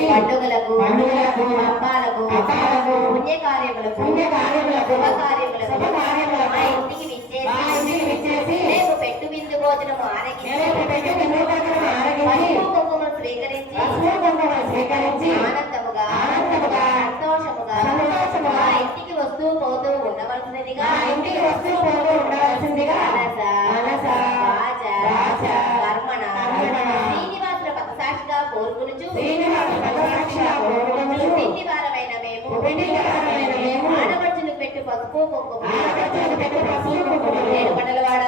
పండుగలకు హబ్బాలకు పుణ్యకార్యములకు శుభకార్యములకు మా ఇంటికి విచ్చేసి రేపు పెట్టు విందు భోజనము ఆరగించి కుంకుమను స్వీకరించి ఆనందముగా సంతోషముగా మా ఇంటికి వస్తూ పోతూ ఉండవలసినదిగా మనస వాచ కర్మణ శ్రీనివాసుల పథసాక్షిగా కోరుకునుచు పిండి వారమైన మేము ఆడపడుచును పెట్టు పసుపు కుంకుమ ఏడు పండలవాడ